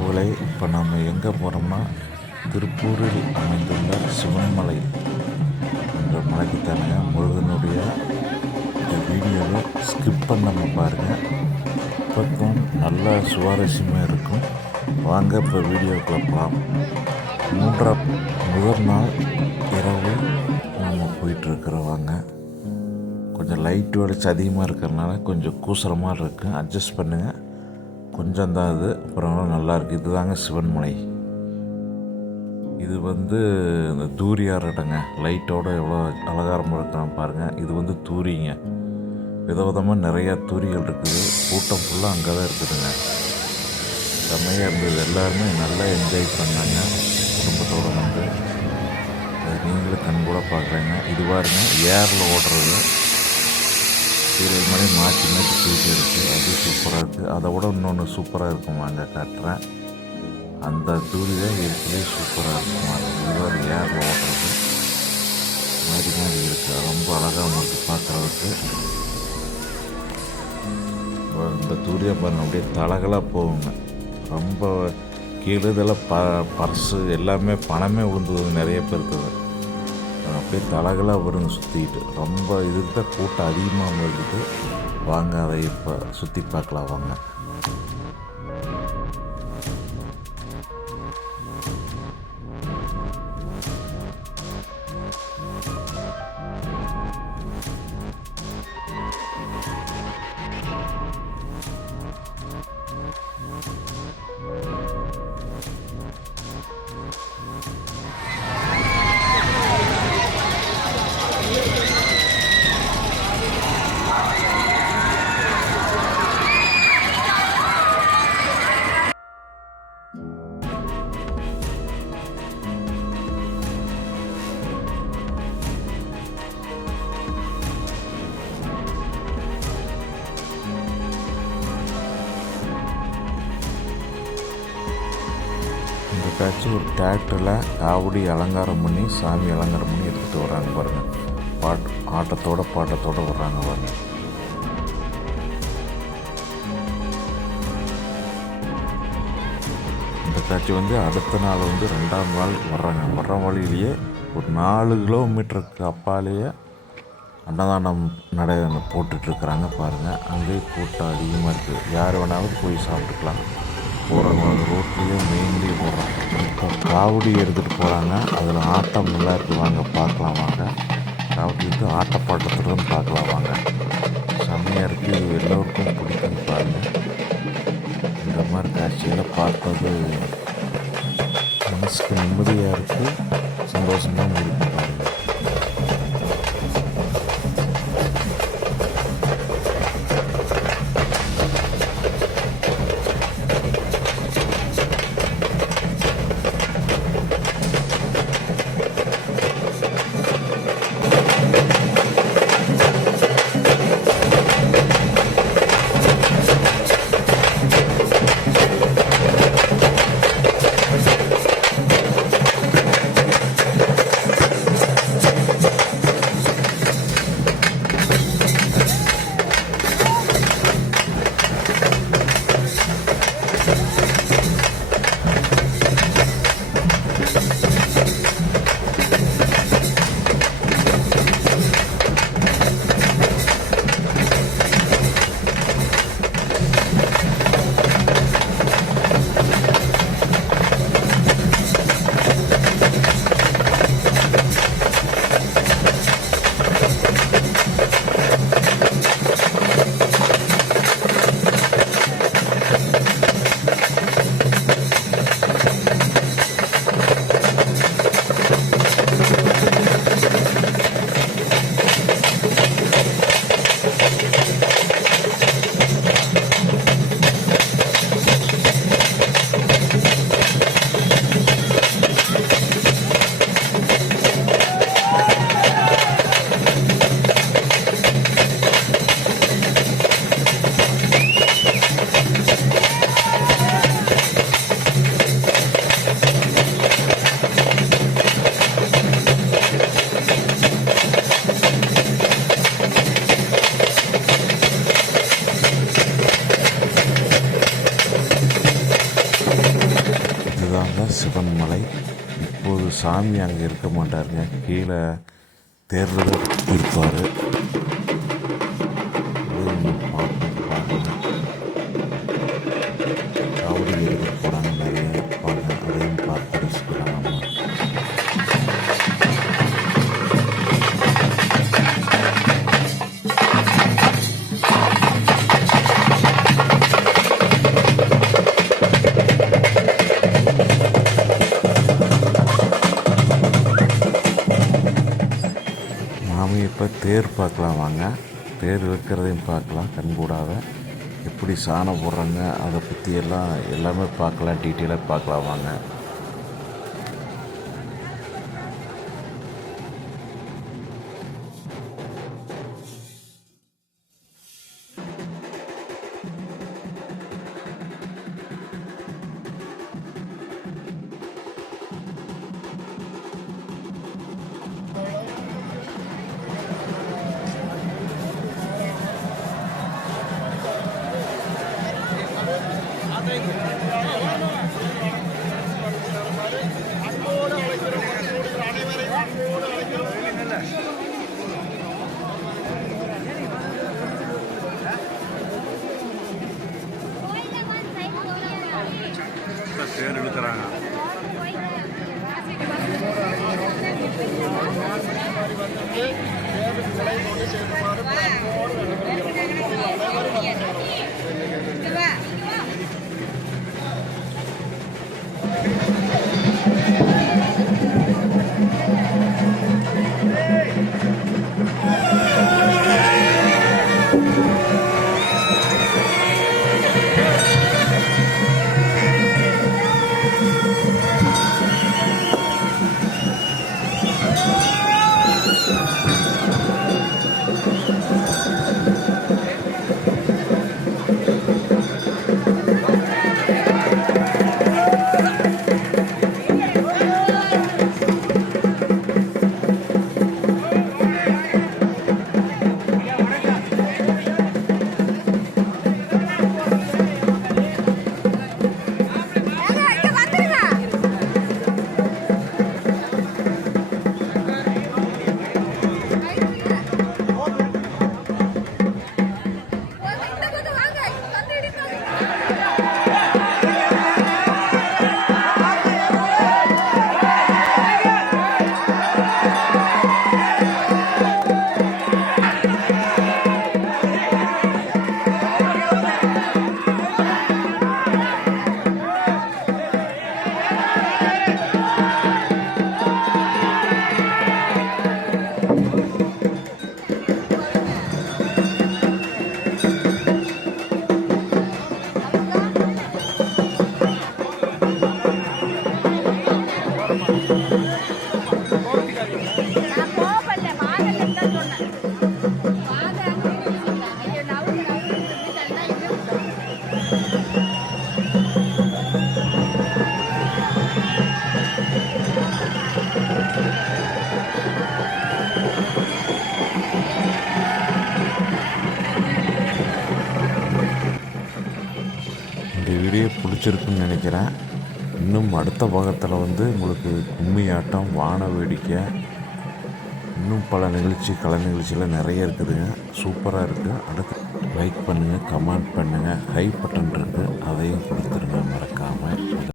உறவுகளை இப்போ நம்ம எங்கே போகிறோம்னா திருப்பூரில் அமைந்துள்ள சிவன்மலை என்ற மலைக்கு தானே முருகனுடைய இந்த வீடியோவை ஸ்கிப் பண்ணாமல் பாருங்கள். இப்போக்கும் நல்ல சுவாரஸ்யமாக இருக்கும். வாங்க இப்போ வீடியோக்குள்ள போகலாம். முதல் நாள் இரவு நம்ம போயிட்டுருக்குறோம். கொஞ்சம் லைட் வெளிச்சம் அதிகமாக இருக்கிறதுனால கொஞ்சம் கூசுறமாக இருக்குது, அட்ஜஸ்ட் பண்ணுங்கள். கொஞ்சம் தான் இது, அப்புறம் நல்லாயிருக்கு. இது தாங்க சிவன்மலை. இது இந்த தூரியார் இடங்க. லைட்டோடு எவ்வளோ அலங்காரமாக இருக்கிறான் பாருங்கள். இது தூரிங்க. விதவிதமாக நிறையா தூரிகள் இருக்குது. கூட்டம் ஃபுல்லாக அங்கே தான் இருக்குதுங்க. செம்மையாக இருந்தது. எல்லாருமே நல்லா என்ஜாய் பண்ணாங்க குடும்பத்தோடு நீங்களும் கண் கூட பார்க்குறேங்க. இது பாருங்க ஏரில் ஓடுறது. இது மாதிரி மாற்றி மாற்றி தூக்கி இருக்குது. அது சூப்பராக இருக்குது. அதை விட இன்னொன்று சூப்பராக இருக்கும். அங்கே காட்டுறேன். அந்த தூரி தான் இருக்கிறதே சூப்பராக இருக்குமா. இதுவாக ஏரில் ஓடுறது மாதிரி மாதிரி இருக்குது. ரொம்ப அழகாக இருக்குது பார்க்குறதுக்கு. இந்த தூரியை பாருங்கள், அப்படியே தலகலாக போகுங்க. ரொம்ப கீழே இதெல்லாம் பர்ஸு எல்லாமே பணமே விழுந்தது நிறைய பேருக்கு. அப்படியே தலகலாக வருங்க சுற்றிக்கிட்டு. ரொம்ப இதுக்கு தான் கூட்டம் அதிகமாக இருக்குது. வாங்க அதை இப்போ சுற்றி பார்க்கலாம் வாங்க. காட்சி ஒரு டிராக்டரில் காவடி அலங்காரம் பண்ணி சாமி அலங்காரம் பண்ணி எடுத்துகிட்டு வர்றாங்க பாருங்கள். பாட்டத்தோடு வர்றாங்க பாருங்கள். இந்த காட்சி அடுத்த நாள் 2ஆம் நாள் வர்றாங்க. வர்ற வழியிலேயே ஒரு 4 கிலோமீட்டருக்கு அப்பாலேயே அன்னதானம் போட்டுட்ருக்குறாங்க பாருங்கள். அங்கேயே கூட்டம் அதிகமாக இருக்குது. யார் வேணாலும் போய் சாப்பிட்டுக்கலாம். போகிறவங்க ரோட்லேயே மெயின்லேயே போடுறாங்க. இப்போ காவடி எடுத்துகிட்டு போகிறாங்க. அதில் ஆட்டம் நல்லா இருக்குது. வாங்க பார்க்கலாம் வாங்க. காவடி ஆட்டப்பாட்டத்துடன் பார்க்கலாம் வாங்க. செம்மையாக இருக்குது. இது எல்லோருக்கும் பிடிக்குன்னு பாருங்கள். இந்த மாதிரி காட்சியில் பார்ப்பது மனசுக்கு நிம்மதியாக இருக்குது, சந்தோஷமாக இருக்குது பாருங்கள். சிவன் மலை. இப்போது சாமி அங்கே இருக்க மாட்டாருங்க, கீழே தேரில் இருப்பார். காவடி எடுத்துட்டு போகிறாங்க, நிறைய இருப்பாங்க, அதையும் பார்த்து ரசிக்கலாம் நம்ம. நாம் இப்போ தேர் பார்க்கலாம் வாங்க. தேர் இருக்கிறதையும் பார்க்கலாம் கண்கூடாக. எப்படி சாணம் போடுறாங்க அதை பற்றி எல்லாமே பார்க்கலாம், டீட்டெயிலாக பார்க்கலாம் வாங்க. தேர் இழுக்கிறாங்க. இந்த வீடியோ பிடிச்சிருக்குன்னு நினைக்கிறேன். இன்னும் அடுத்த பாகத்தில் உங்களுக்கு கும்மி ஆட்டம், வான வேடிக்கை, இன்னும் பல கலை நிகழ்ச்சியில் நிறைய இருக்குதுங்க. சூப்பராக இருக்குது. அடுத்து லைக் பண்ணுங்கள், கமெண்ட் பண்ணுங்கள், ஹை பட்டன் இருக்குது, அதையும் கொடுத்துருங்க மறக்காமல்.